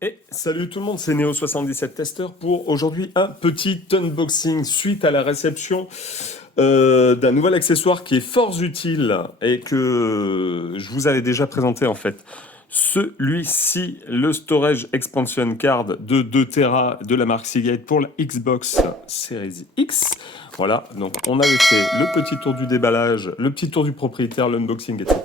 Et salut tout le monde, c'est Neo77 Tester pour aujourd'hui un petit unboxing suite à la réception d'un nouvel accessoire qui est fort utile et que je vous avais déjà présenté en fait. Celui-ci, le Storage Expansion Card de 2 Tera de la marque Seagate pour la Xbox Series X. Voilà, donc on avait fait le petit tour du déballage, le petit tour du propriétaire, l'unboxing, etc.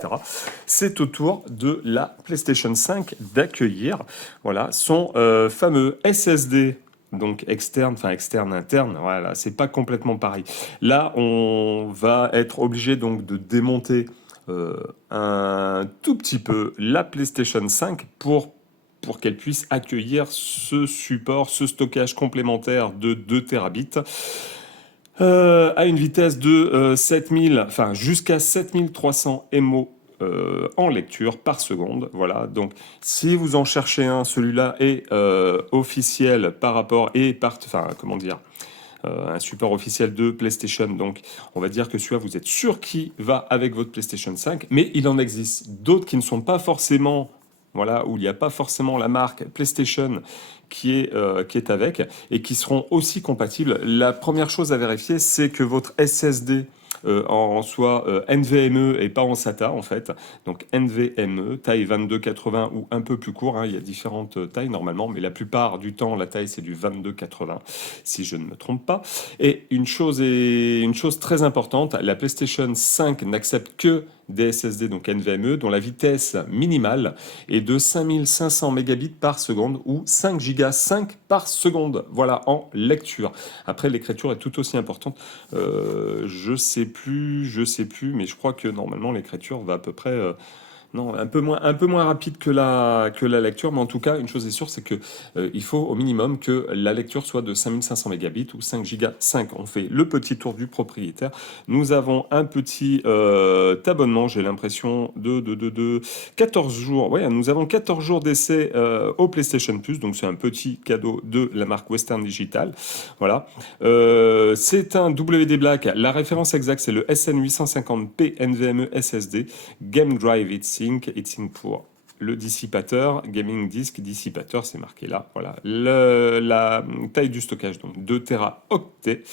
C'est au tour de la PlayStation 5 d'accueillir voilà, son fameux SSD donc externe, enfin externe, interne, voilà, c'est pas complètement pareil. Là, on va être obligé donc de démonter euh, un tout petit peu la PlayStation 5 pour qu'elle puisse accueillir ce support, ce stockage complémentaire de 2 terabits à une vitesse de 7000, enfin jusqu'à 7300 MO en lecture par seconde. Voilà, donc si vous en cherchez un, celui-là est officiel par rapport enfin comment dire, un support officiel de PlayStation. Donc, on va dire que celui-là, vous êtes sûr qu'il va avec votre PlayStation 5, mais il en existe d'autres qui ne sont pas forcément, voilà, où il n'y a pas forcément la marque PlayStation qui est avec et qui seront aussi compatibles. La première chose à vérifier, c'est que votre SSD en soit NVMe et pas en SATA en fait. Donc NVMe, taille 2280 ou un peu plus court, hein, il y a différentes tailles normalement, mais la plupart du temps la taille c'est du 2280 si je ne me trompe pas. Et une chose très importante, la PlayStation 5 n'accepte que des SSD, donc NVMe, dont la vitesse minimale est de 5500 mégabits par seconde ou 5 Go 5 par seconde. Voilà, en lecture. Après, l'écriture est tout aussi importante. Je sais plus, mais je crois que normalement l'écriture va à peu près non, un peu moins rapide que la lecture, mais en tout cas, une chose est sûre, c'est que il faut au minimum que la lecture soit de 5500 mégabits ou 5 Go 5. On fait le petit tour du propriétaire. Nous avons un petit abonnement, j'ai l'impression, de 14 jours. Ouais, nous avons 14 jours d'essai au PlayStation Plus, donc c'est un petit cadeau de la marque Western Digital. Voilà. C'est un WD Black. La référence exacte, c'est le SN850p NVMe SSD. Game Drive Heatsink pour le dissipateur, Gaming Disk dissipateur, c'est marqué là. Voilà. La taille du stockage, donc 2 Teraoctets.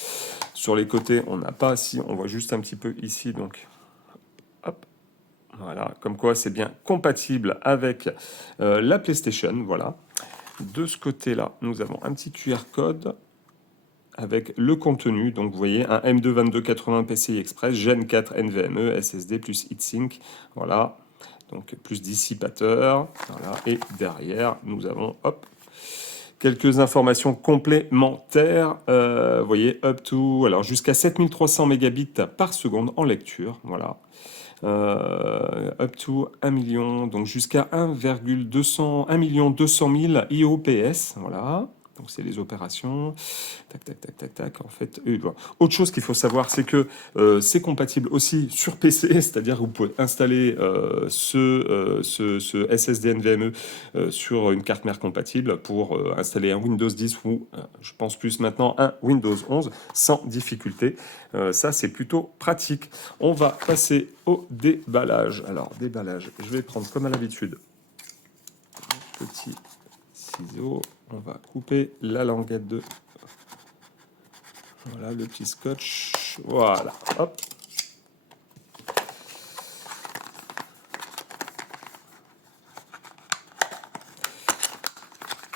Sur les côtés, on n'a pas, si on voit juste un petit peu ici, donc hop. Voilà, comme quoi c'est bien compatible avec la PlayStation. Voilà. De ce côté-là, nous avons un petit QR code avec le contenu. Donc vous voyez un M2 2280 PCI Express, Gen 4 NVMe, SSD plus heatsink. Voilà. Donc plus dissipateur. Voilà. Et derrière, nous avons hop, quelques informations complémentaires. Vous voyez, up to, alors jusqu'à 7300 mégabits par seconde en lecture. Voilà. Up to 1 million, donc jusqu'à 1,200, 1 200 000 IOPS. Voilà. Donc c'est les opérations. Tac, tac, tac, tac, tac. En fait, voilà. Autre chose qu'il faut savoir, c'est que c'est compatible aussi sur PC, c'est-à-dire que vous pouvez installer ce SSD NVMe sur une carte mère compatible pour installer un Windows 10 ou, je pense plus maintenant, un Windows 11 sans difficulté. Ça, c'est plutôt pratique. On va passer au déballage. Alors, déballage, je vais prendre comme à l'habitude petit ciseau. On va couper la languette de... Voilà, le petit scotch. Voilà, hop.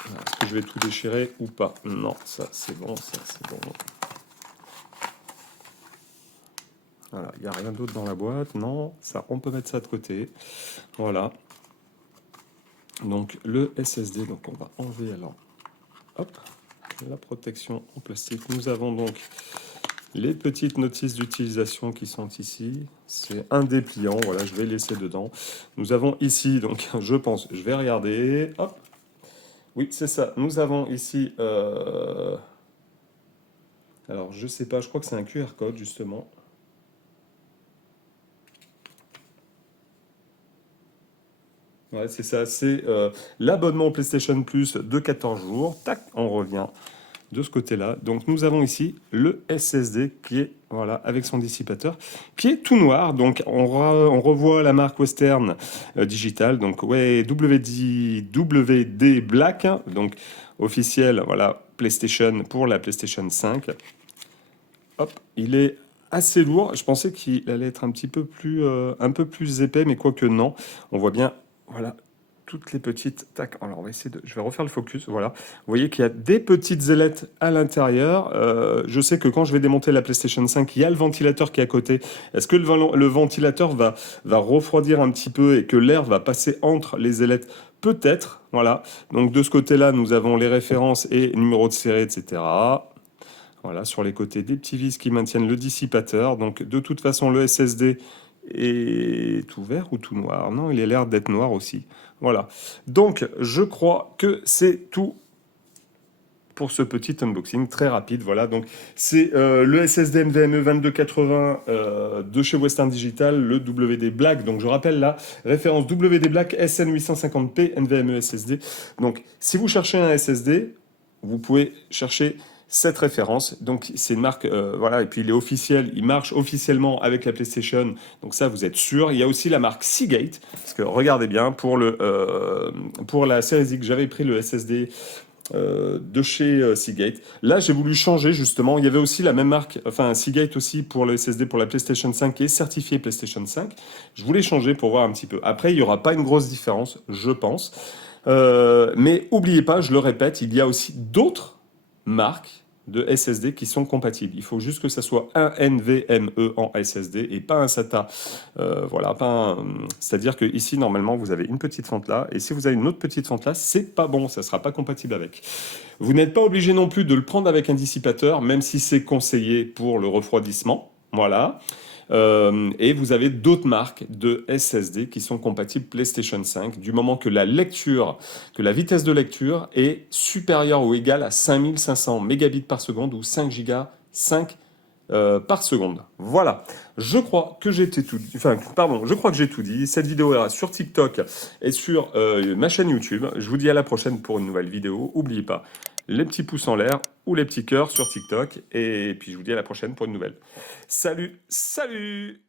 Est-ce que je vais tout déchirer ou pas? Non, ça c'est bon, ça c'est bon. Voilà, il n'y a rien d'autre dans la boîte. Non, ça, on peut mettre ça de côté. Voilà. Donc le SSD, donc on va enlever alors, hop, la protection en plastique. Nous avons donc les petites notices d'utilisation qui sont ici. C'est un dépliant, voilà, je vais laisser dedans. Nous avons ici, donc je pense, je vais regarder. Hop. Oui, c'est ça. Nous avons ici... alors, je sais pas, je crois que c'est un QR code, justement. Ouais, c'est ça, c'est l'abonnement PlayStation Plus de 14 jours. Tac, on revient de ce côté-là. Donc nous avons ici le SSD qui est, voilà, avec son dissipateur, qui est tout noir. Donc on revoit la marque Western Digital, donc ouais, WD Black, donc officiel, voilà, PlayStation pour la PlayStation 5. Hop, il est assez lourd. Je pensais qu'il allait être un peu plus épais, mais quoique non. On voit bien, voilà, toutes les petites... Tac, alors on va essayer de... Je vais refaire le focus, voilà. Vous voyez qu'il y a des petites ailettes à l'intérieur. Je sais que quand je vais démonter la PlayStation 5, il y a le ventilateur qui est à côté. Est-ce que le ventilateur va refroidir un petit peu et que l'air va passer entre les ailettes? Peut-être, voilà. Donc de ce côté-là, nous avons les références et numéros de série, etc. Voilà, sur les côtés, des petits vis qui maintiennent le dissipateur. Donc, de toute façon, le SSD est tout vert ou tout noir? Non, il a l'air d'être noir aussi. Voilà. Donc, je crois que c'est tout pour ce petit unboxing très rapide. Voilà, donc c'est le SSD NVMe 2280 de chez Western Digital, le WD Black. Donc je rappelle la référence WD Black SN850p NVMe SSD. Donc si vous cherchez un SSD, vous pouvez chercher cette référence. Donc c'est une marque, voilà, et puis il est officiel, il marche officiellement avec la PlayStation. Donc ça, vous êtes sûr. Il y a aussi la marque Seagate, parce que regardez bien, pour la Series X, j'avais pris le SSD de chez Seagate. Là, j'ai voulu changer justement. Il y avait aussi la même marque, enfin Seagate aussi pour le SSD pour la PlayStation 5 qui est certifié PlayStation 5. Je voulais changer pour voir un petit peu. Après, il n'y aura pas une grosse différence, je pense. Mais n'oubliez pas, je le répète, il y a aussi d'autres marques de SSD qui sont compatibles. Il faut juste que ça soit un NVMe en SSD et pas un SATA. Voilà, c'est-à-dire que ici normalement vous avez une petite fente là, et si vous avez une autre petite fente là, c'est pas bon, ça sera pas compatible avec. Vous n'êtes pas obligé non plus de le prendre avec un dissipateur, même si c'est conseillé pour le refroidissement. Voilà. Et vous avez d'autres marques de SSD qui sont compatibles PlayStation 5 du moment que la vitesse de lecture est supérieure ou égale à 5500 mégabits par seconde ou 5 gigas 5 par seconde. Voilà. Je crois que j'ai tout dit. Enfin, pardon, je crois que j'ai tout dit. Cette vidéo est sur TikTok et sur ma chaîne YouTube. Je vous dis à la prochaine pour une nouvelle vidéo. N'oubliez pas les petits pouces en l'air ou les petits cœurs sur TikTok. Et puis je vous dis à la prochaine pour une nouvelle. Salut, salut!